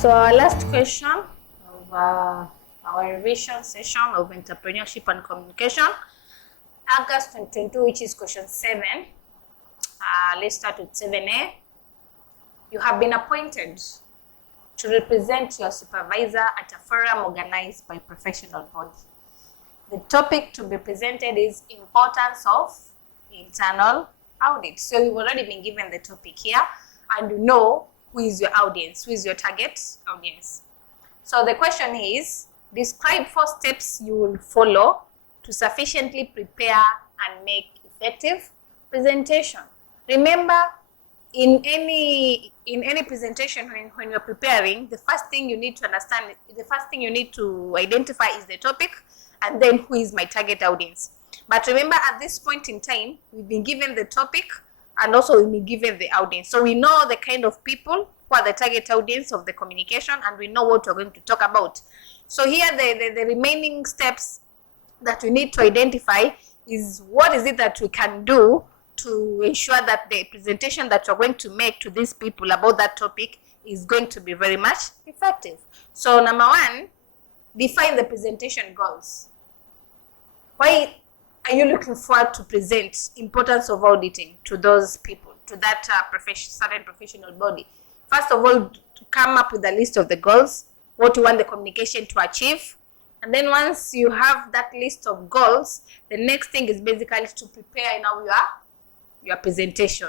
So our last question of our revision session of entrepreneurship and communication, August 2022, which is question 7. Let's start with 7A. You have been appointed to represent your supervisor at a forum organized by professional body. The topic to be presented is importance of internal audit. So you've already been given the topic here, and you know who is your audience, who is your target audience. So the question is, describe 4 steps you will follow to sufficiently prepare and make effective presentation. Remember, in any presentation, when you're preparing, the first thing you need to understand, the first thing you need to identify is the topic, and then who is my target audience. But remember, at this point in time, we've been given the topic and also we've been given the audience. So we know the kind of people who are the target audience of the communication, and we know what we're going to talk about. So here the remaining steps that we need to identify is what is it that we can do to ensure that the presentation that you're going to make to these people about that topic is going to be very much effective. So number 1, define the presentation goals. Why are you looking forward to present importance of auditing to those people, to that certain professional body? First of all, to come up with a list of the goals, what you want the communication to achieve. And then once you have that list of goals, the next thing is basically to prepare now your presentation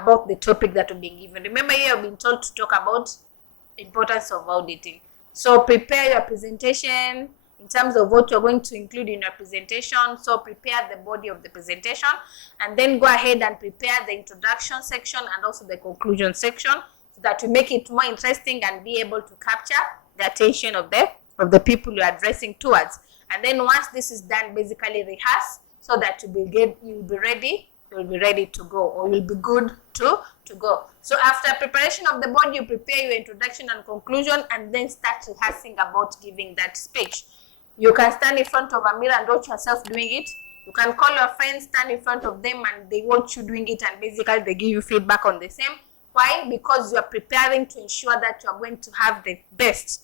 about the topic that you're being given. Remember, you have been told to talk about importance of auditing. So prepare your presentation in terms of what you're going to include in your presentation. So prepare the body of the presentation, and then go ahead and prepare the introduction section and also the conclusion section, so that you make it more interesting and be able to capture the attention of the people you're addressing towards. And then once this is done, basically rehearse so that you'll be ready to go, or you'll be good to go. So after preparation of the body, you prepare your introduction and conclusion, and then start rehearsing about giving that speech. You can stand in front of a mirror and watch yourself doing it. You can call your friends, stand in front of them, and they watch you doing it, and basically they give you feedback on the same. Why? Because you are preparing to ensure that you are going to have the best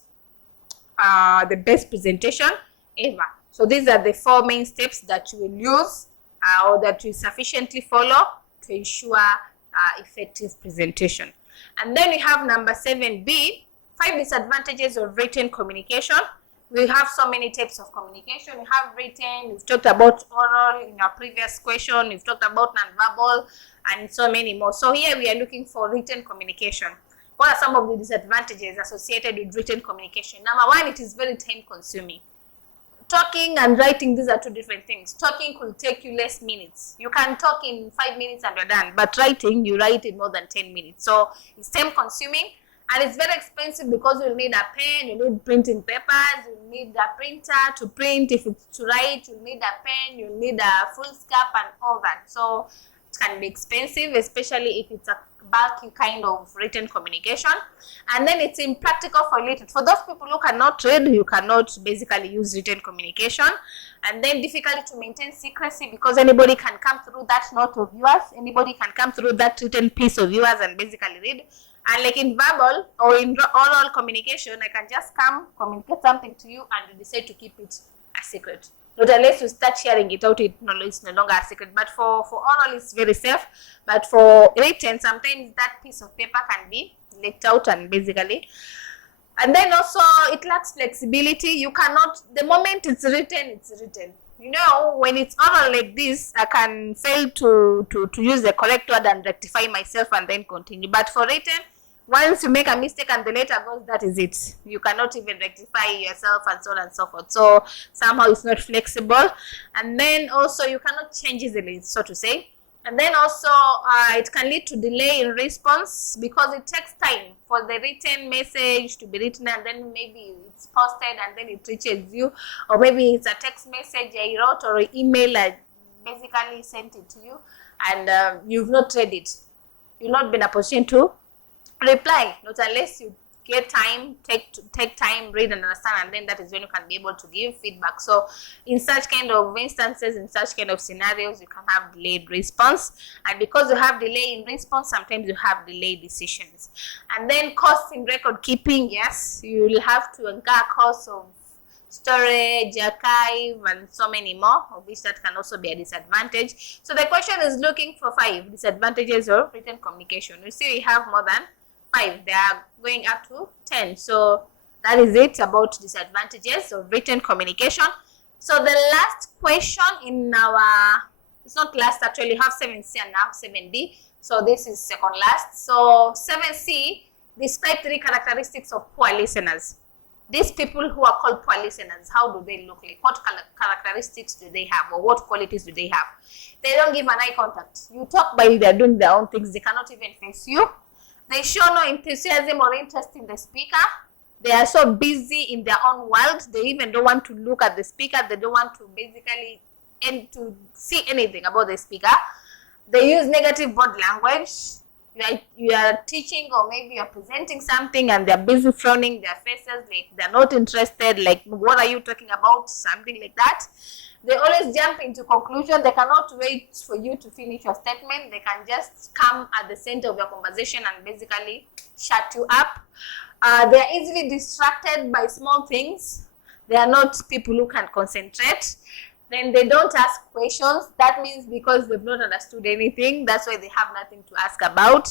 presentation ever. So these are the 4 main steps that you will use or that you sufficiently follow to ensure effective presentation. And then we have number 7B, 5 disadvantages of written communication. We have so many types of communication. We have written, we've talked about oral in our previous question, we've talked about non-verbal, and so many more. So here we are looking for written communication. What are some of the disadvantages associated with written communication? Number 1, it is very time consuming. Talking and writing, these are 2 different things. Talking could take you less minutes. You can talk in 5 minutes and you're done, but writing, you write in more than 10 minutes. So it's time consuming, and it's very expensive because you'll need a pen, you need printing papers, you need a printer to print. If it's to write, you'll need a pen, you'll need a full scarf and all that. So it can be expensive, especially if it's a bulky kind of written communication. And then it's impractical for illiterate. For those people who cannot read, you cannot basically use written communication. And then difficult to maintain secrecy, because anybody can come through that note of yours, anybody can come through that written piece of yours and basically read. And like in verbal or in oral communication, I can just communicate something to you, and you decide to keep it a secret. Not unless you start sharing it out, it's no longer a secret. But for oral, it's very safe. But for written, sometimes that piece of paper can be leaked out, and basically. And then also, it lacks flexibility. You cannot, the moment it's written, it's written. You know, when it's oral like this, I can fail to use the correct word and rectify myself and then continue. But for written, once you make a mistake and the letter goes, that is it. You cannot even rectify yourself and so on and so forth. So somehow it's not flexible. And then also you cannot change easily, so to say. And then also it can lead to delay in response, because it takes time for the written message to be written, and then maybe it's posted and then it reaches you. Or maybe it's a text message I wrote, or an email I basically sent it to you, and you've not read it. You've not been in a position to reply, not unless you get time, take time, read and understand, and then that is when you can be able to give feedback. So in such kind of instances, in such kind of scenarios, you can have delayed response, and because you have delay in response, sometimes you have delayed decisions. And then costs in record keeping, yes, you will have to incur costs of storage, archive, and so many more, of which that can also be a disadvantage. So the question is looking for 5 disadvantages of written communication. You see, we have more than 5. They are going up to 10. So that is it about disadvantages of written communication. So the last question in our, it's not last actually, you have 7C and now 7D. So this is second last. So 7C, describe 3 characteristics of poor listeners. These people who are called poor listeners, how do they look like? What characteristics do they have, or what qualities do they have? They don't give an eye contact. You talk by they're doing their own things. They cannot even face you. They show no enthusiasm or interest in the speaker. They are so busy in their own world. They even don't want to look at the speaker. They don't want to basically to see anything about the speaker. They use negative body language. You are teaching, or maybe you're presenting something and they're busy frowning their faces, like they're not interested, like what are you talking about, something like that. They always jump into conclusion. They cannot wait for you to finish your statement. They can just come at the center of your conversation and basically shut you up. They are easily distracted by small things. They are not people who can concentrate. Then they don't ask questions. That means because they've not understood anything, that's why they have nothing to ask about.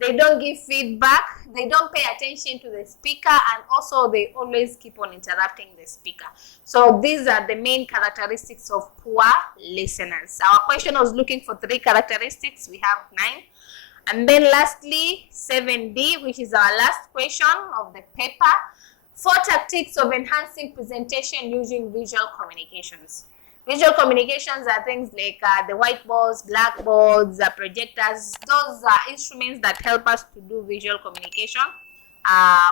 They don't give feedback. They don't pay attention to the speaker, and also they always keep on interrupting the speaker. So these are the main characteristics of poor listeners. Our question was looking for 3 characteristics. We have 9. And then lastly, 7D, which is our last question of the paper. 4 tactics of enhancing presentation using visual communications. Visual communications are things like the whiteboards, blackboards, projectors. Those are instruments that help us to do visual communication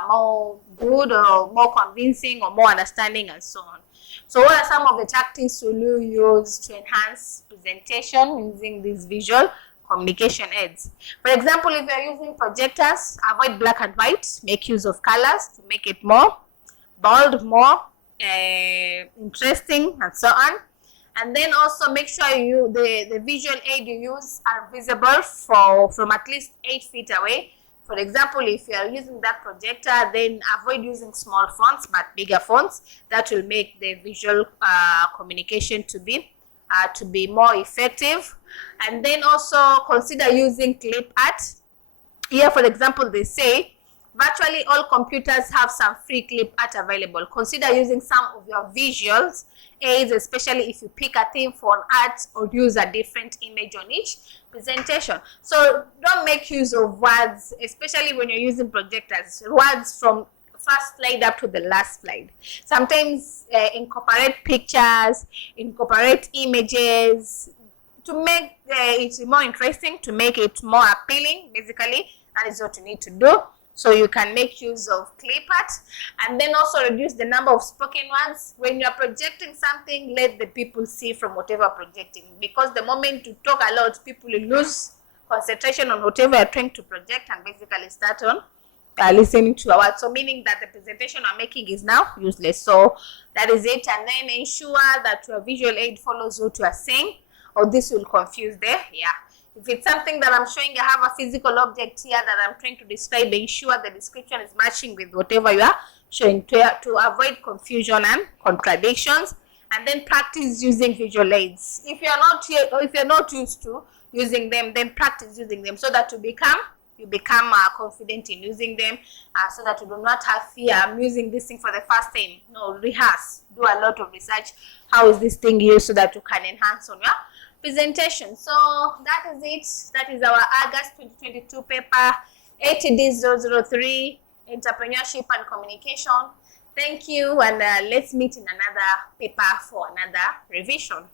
more good or more convincing or more understanding and so on. So what are some of the tactics will you use to enhance presentation using these visual communication aids? For example, if you're using projectors, avoid black and white. Make use of colors to make it more bold, more interesting, and so on. And then also make sure the visual aid you use are visible from at least 8 feet away. For example, if you are using that projector, then avoid using small fonts but bigger fonts. That will make the visual communication to be more effective. And then also consider using clip art. Here, for example, they say virtually all computers have some free clip art available. Consider using some of your visuals aids, especially if you pick a theme for an art or use a different image on each presentation. So don't make use of words, especially when you're using projectors. Words from first slide up to the last slide. Sometimes incorporate pictures, incorporate images to make it more interesting, to make it more appealing. Basically, that is what you need to do. So you can make use of clip art, and then also reduce the number of spoken words. When you are projecting something, let the people see from whatever projecting, because the moment you talk a lot, people will lose concentration on whatever you're trying to project and basically start on listening to a word. So meaning that the presentation I'm making is now useless. So that is it. And then ensure that your visual aid follows what you are saying, or this will confuse the If it's something that I'm showing, I have a physical object here that I'm trying to describe, ensure the description is matching with whatever you are showing to avoid confusion and contradictions. And then practice using visual aids. If you're not used to using them, then practice using them so that you become confident in using them, so that you do not have fear. I'm using this thing for the first time. No, rehearse. Do a lot of research. How is this thing used so that you can enhance on your presentation. So that is it. That is our August 2022 paper, ATD 003, Entrepreneurship and Communication. Thank you, and let's meet in another paper for another revision.